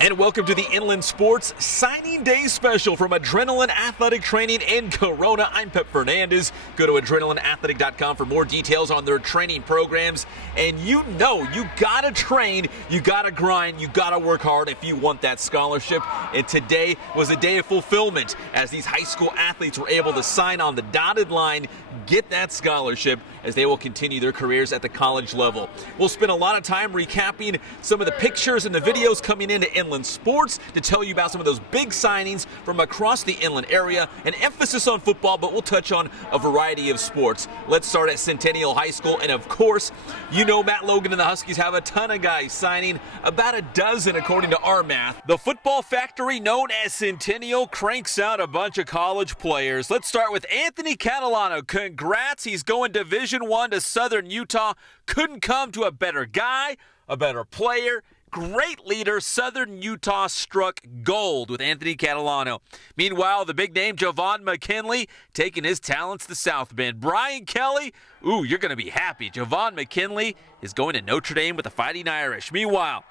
And welcome to the Inland Sports Signing Day Special from Adrenaline Athletic Training in Corona. I'm Pep Fernandez. Go to adrenalineathletic.com for more details on their training programs. And you know you gotta train, you gotta grind, you gotta work hard if you want that scholarship. And today was a day of fulfillment as these high school athletes were able to sign on the dotted line, get that scholarship as they will continue their careers at the college level. We'll spend a lot of time recapping some of the pictures and the videos coming into Inland Sports to tell you about some of those big signings from across the inland area. An emphasis on football, but we'll touch on a variety of sports. Let's start at Centennial High School, and of course, you know Matt Logan and the Huskies have a ton of guys signing, about a dozen according to our math. The football factory known as Centennial cranks out a bunch of college players. Let's start with Anthony Catalano. Congrats, he's going Division I to Southern Utah. Couldn't come to a better guy, a better player. Great leader. Southern Utah struck gold with Anthony Catalano. Meanwhile, the big name Javon McKinley taking his talents to South Bend. Brian Kelly, ooh, you're going to be happy. Javon McKinley is going to Notre Dame with the Fighting Irish. Meanwhile,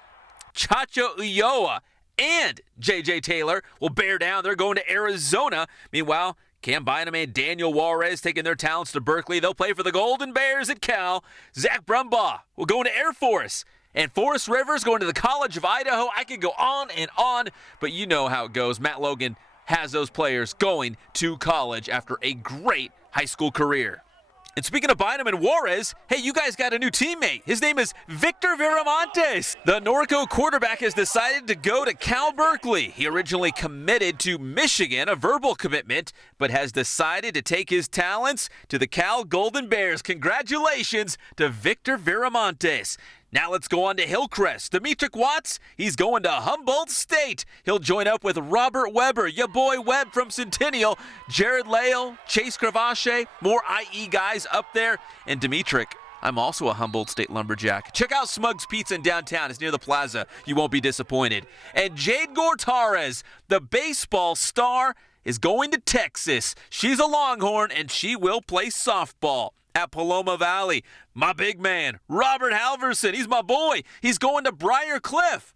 Chacho Uyoa and J.J. Taylor will bear down. They're going to Arizona. Meanwhile, Cam Bynum and Daniel Juarez taking their talents to Berkeley. They'll play for the Golden Bears at Cal. Zach Brumbaugh will go into Air Force. And Forrest Rivers going to the College of Idaho. I could go on and on, but you know how it goes. Matt Logan has those players going to college after a great high school career. And speaking of Bynum and Juarez, hey, you guys got a new teammate. His name is Victor Viramontes. The Norco quarterback has decided to go to Cal Berkeley. He originally committed to Michigan, a verbal commitment, but has decided to take his talents to the Cal Golden Bears. Congratulations to Victor Viramontes. Now let's go on to Hillcrest. Demetric Watts, he's going to Humboldt State. He'll join up with Robert Weber, your boy Webb from Centennial, Jared Lale, Chase Cravache, more IE guys up there. And Demetric, I'm also a Humboldt State lumberjack. Check out Smug's Pizza in downtown. It's near the plaza. You won't be disappointed. And Jade Gortares, the baseball star, is going to Texas. She's a Longhorn, and she will play softball at Paloma Valley. My big man, Robert Halverson, he's my boy. He's going to Briar Cliff.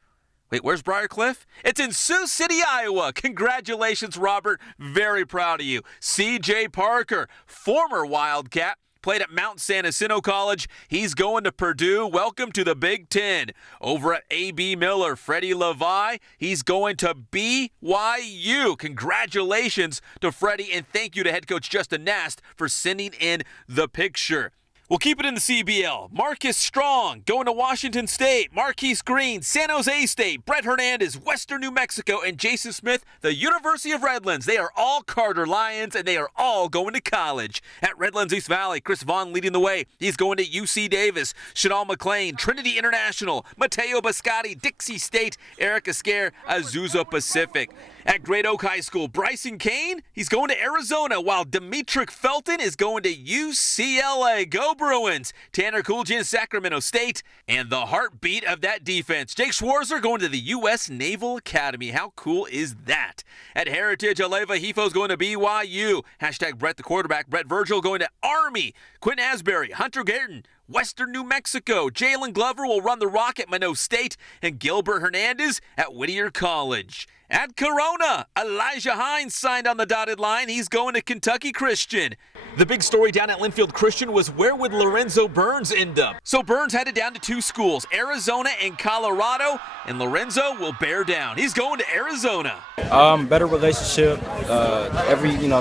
Wait, where's Briar Cliff? It's in Sioux City, Iowa. Congratulations, Robert. Very proud of you. C.J. Parker, former Wildcat, played at Mount San Jacinto College. He's going to Purdue. Welcome to the Big Ten. Over at A.B. Miller, Freddie Levi, he's going to BYU. Congratulations to Freddie, and thank you to head coach Justin Nast for sending in the picture. We'll keep it in the CBL. Marcus Strong going to Washington State. Marquise Green, San Jose State. Brett Hernandez, Western New Mexico. And Jason Smith, the University of Redlands. They are all Carter Lions, and they are all going to college. At Redlands East Valley, Chris Vaughn leading the way. He's going to UC Davis. Chanel McLean, Trinity International. Mateo Biscotti, Dixie State. Eric Esquer, Azusa Pacific. At Great Oak High School, Bryson Kane, he's going to Arizona, while Demetric Felton is going to UCLA. Go Bruins. Tanner Cooljan, Sacramento State. And the heartbeat of that defense, Jake Schwarzer going to the U.S. Naval Academy. How cool is that? At Heritage, Aleva Hifo's going to BYU. Hashtag Brett the quarterback. Brett Virgil going to Army. Quentin Asbury, Hunter Garton, Western New Mexico. Jalen Glover will run the Rock at Minot State. And Gilbert Hernandez at Whittier College. At Corona, Elijah Hines signed on the dotted line. He's going to Kentucky Christian. The big story down at Linfield Christian was where would Lorenzo Burns end up? So Burns headed down to two schools, Arizona and Colorado, and Lorenzo will bear down. He's going to Arizona. Better relationship.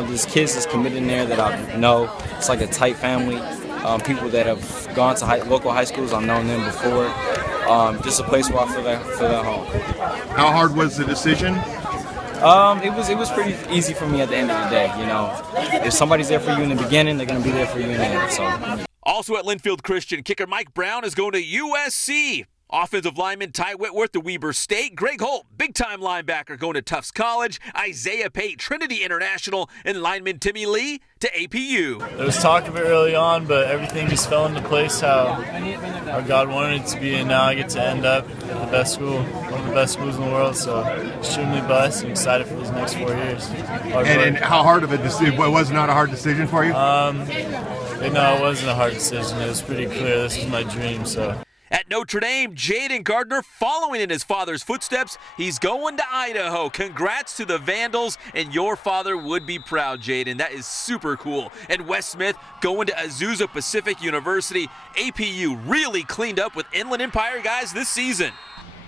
These kids that's committed in there that I know. It's like a tight family. People that have gone to local high schools, I've known them before. Just a place where I feel at home. How hard was the decision? It was pretty easy for me at the end of the day. You know, if somebody's there for you in the beginning, they're going to be there for you in the end. So. Also at Linfield Christian, kicker Mike Brown is going to USC. Offensive lineman Ty Whitworth to Weber State. Greg Holt, big-time linebacker, going to Tufts College. Isaiah Pate, Trinity International. And lineman Timmy Lee to APU. There was talk of it early on, but everything just fell into place how God wanted it to be, and now I get to end up at the best school, one of the best schools in the world, so extremely blessed and excited for these next 4 years. And how hard of a decision? Was it not a hard decision for you? No, it wasn't a hard decision. It was pretty clear. This is my dream, so. At Notre Dame, Jaden Gardner following in his father's footsteps. He's going to Idaho. Congrats to the Vandals, and your father would be proud, Jaden. That is super cool. And Wes Smith going to Azusa Pacific University. APU really cleaned up with Inland Empire guys this season.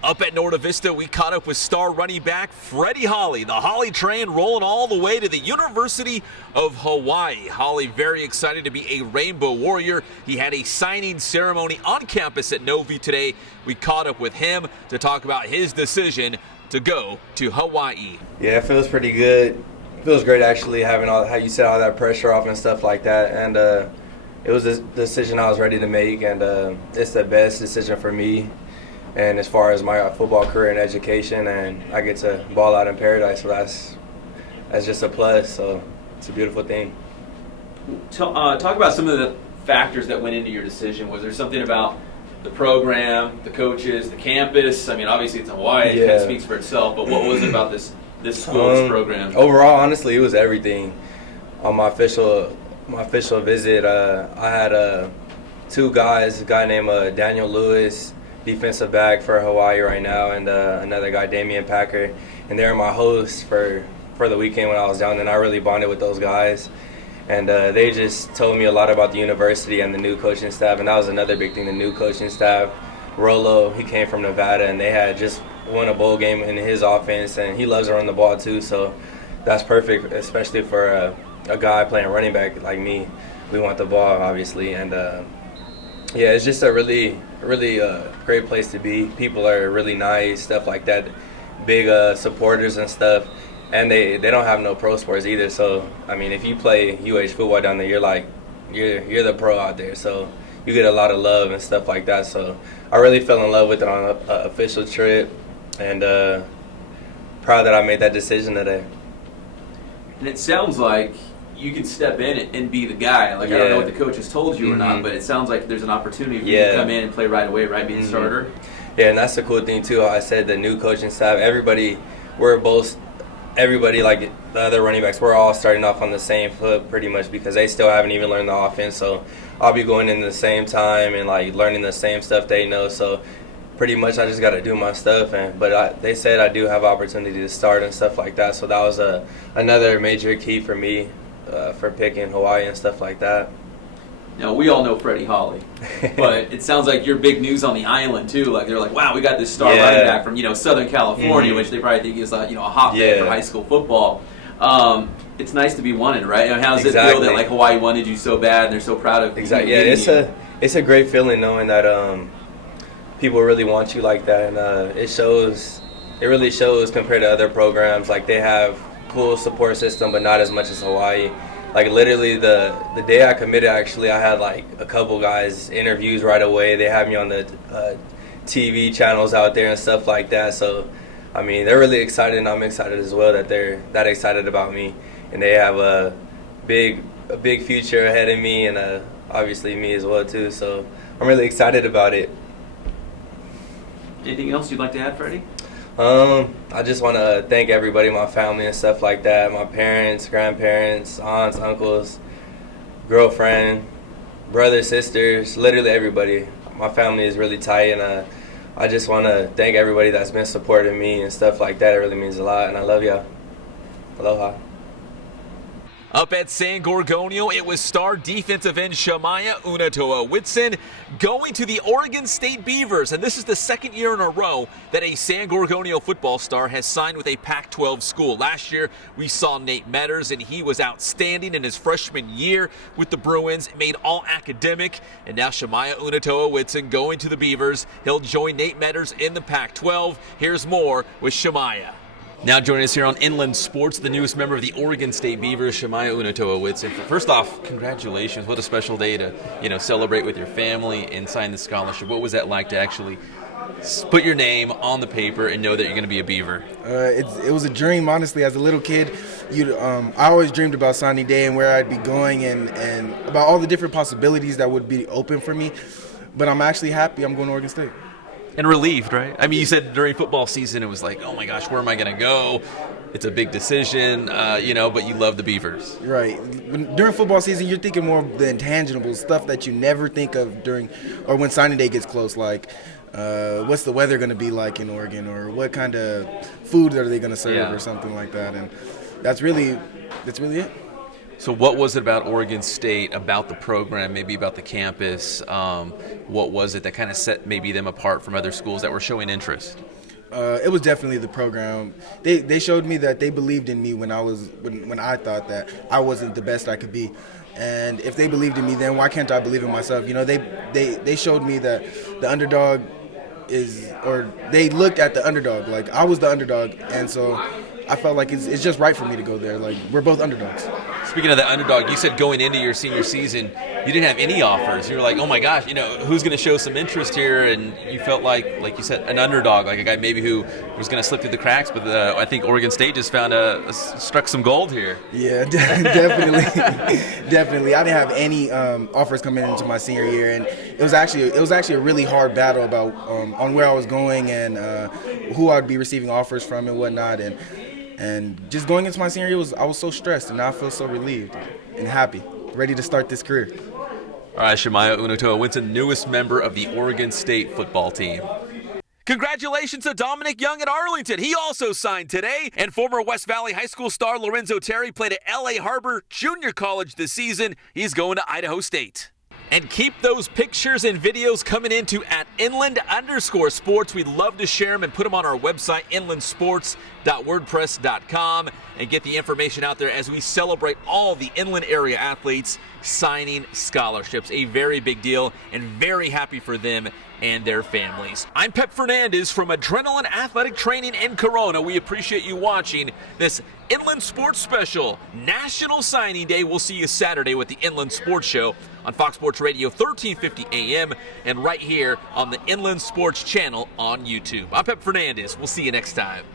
Up at Norte Vista, we caught up with star running back Freddie Holly. The Holly train rolling all the way to the University of Hawaii. Holly very excited to be a Rainbow Warrior. He had a signing ceremony on campus at Novi today. We caught up with him to talk about his decision to go to Hawaii. Yeah, it feels pretty good. It feels great actually having all, how you said, all that pressure off and stuff like that. And it was a decision I was ready to make, and it's the best decision for me. And as far as my football career and education, and I get to ball out in paradise, so that's just a plus. So it's a beautiful thing. Talk about some of the factors that went into your decision. Was there something about the program, the coaches, the campus? I mean, obviously it's Hawaii, it kind of speaks for itself, but what was it about this school, this program? Overall, honestly, it was everything. On my official visit, I had two guys, a guy named Daniel Lewis, defensive back for Hawaii right now, and another guy, Damian Packer, and they were my hosts for the weekend when I was down, and I really bonded with those guys, and they just told me a lot about the university and the new coaching staff, and that was another big thing, the new coaching staff. Rolo, he came from Nevada, and they had just won a bowl game in his offense, and he loves to run the ball too, so that's perfect, especially for a guy playing running back like me. We want the ball, obviously, and yeah, it's just a really great place to be. People are really nice, stuff like that. Big supporters and stuff. And they don't have no pro sports either. So, I mean, if you play UH football down there, you're the pro out there. So you get a lot of love and stuff like that. So I really fell in love with it on an official trip. And proud that I made that decision today. And it sounds like you can step in and be the guy. Like, I don't know what the coaches told you or not, but it sounds like there's an opportunity for you to come in and play right away, right? Be the starter. Yeah, and that's the cool thing too. I said the new coaching staff, everybody like the other running backs, we're all starting off on the same foot pretty much because they still haven't even learned the offense. So I'll be going in the same time and like learning the same stuff they know. So pretty much I just got to do my stuff. They said I do have opportunity to start and stuff like that. So that was another major key for me. For picking Hawaii and stuff like that. Now, we all know Freddie Holly, but it sounds like you're big news on the island, too. Like, they're like, wow, we got this star running back from, Southern California, which they probably think is, a hotbed for high school football. It's nice to be wanted, right? I mean, how does it feel that, Hawaii wanted you so bad and they're so proud of you? Exactly. Yeah, it's a great feeling knowing that people really want you like that, and it really shows compared to other programs. Like, they have cool support system, but not as much as Hawaii. Like, literally the day I committed, actually, I had a couple guys interviews right away. They had me on the TV channels out there and stuff like that. So I mean, they're really excited, and I'm excited as well that they're that excited about me, and they have a big future ahead of me, and obviously me as well too. So I'm really excited about it. Anything else you'd like to add, Freddie? I just want to thank everybody, my family and stuff like that, my parents, grandparents, aunts, uncles, girlfriend, brothers, sisters, literally everybody. My family is really tight, and I just want to thank everybody that's been supporting me and stuff like that. It really means a lot, and I love y'all. Aloha. Up at San Goronio, it was star defensive end Shemiah Unutoa-Whitson going to the Oregon State Beavers. And this is the second year in a row that a San Goronio football star has signed with a Pac-12 school. Last year, we saw Nate Metters, and he was outstanding in his freshman year with the Bruins, made all academic. And now Shemiah Unutoa-Whitson going to the Beavers. He'll join Nate Metters in the Pac-12. Here's more with Shemiah. Now joining us here on Inland Sports, the newest member of the Oregon State Beavers, Shemiah Unutoa-Whitson. First off, congratulations. What a special day to, celebrate with your family and sign the scholarship. What was that like to actually put your name on the paper and know that you're going to be a Beaver? It was a dream, honestly. As a little kid, I always dreamed about signing day and where I'd be going and about all the different possibilities that would be open for me. But I'm actually happy I'm going to Oregon State. And relieved, right? I mean, you said during football season it was like, oh my gosh, where am I going to go? It's a big decision, but you love the Beavers. Right. During football season, you're thinking more of the intangibles, stuff that you never think of when signing day gets close, like what's the weather going to be like in Oregon, or what kind of food are they going to serve, or something like that. And that's really it. So what was it about Oregon State, about the program, maybe about the campus? What was it that kind of set maybe them apart from other schools that were showing interest? It was definitely the program. They showed me that they believed in me when I thought that I wasn't the best I could be. And if they believed in me, then why can't I believe in myself? They showed me that the underdog they looked at the underdog. Like, I was the underdog, and so I felt like it's just right for me to go there. Like, we're both underdogs. Speaking of the underdog, you said going into your senior season, you didn't have any offers. You were like, oh my gosh, who's going to show some interest here? And you felt like you said, an underdog, like a guy maybe who was going to slip through the cracks. But I think Oregon State just struck some gold here. Yeah, definitely, definitely. I didn't have any offers coming into my senior year, and it was actually a really hard battle about on where I was going and who I'd be receiving offers from and whatnot. And just going into my senior year, I was so stressed, and now I feel so relieved and happy, ready to start this career. All right, Shemiah Unutoa-Whitson, newest member of the Oregon State football team. Congratulations to Dominic Young at Arlington. He also signed today. And former West Valley High School star Lorenzo Terry played at L.A. Harbor Junior College this season. He's going to Idaho State. And keep those pictures and videos coming into @inland_sports. We'd love to share them and put them on our website, inlandsports.wordpress.com, and get the information out there as we celebrate all the inland area athletes signing scholarships. A very big deal, and very happy for them and their families. I'm Pep Fernandez from Adrenaline Athletic Training in Corona. We appreciate you watching this Inland Sports Special, National Signing Day. We'll see you Saturday with the Inland Sports Show on Fox Sports Radio 1350 AM and right here on the Inland Sports Channel on YouTube. I'm Pep Fernandez. We'll see you next time.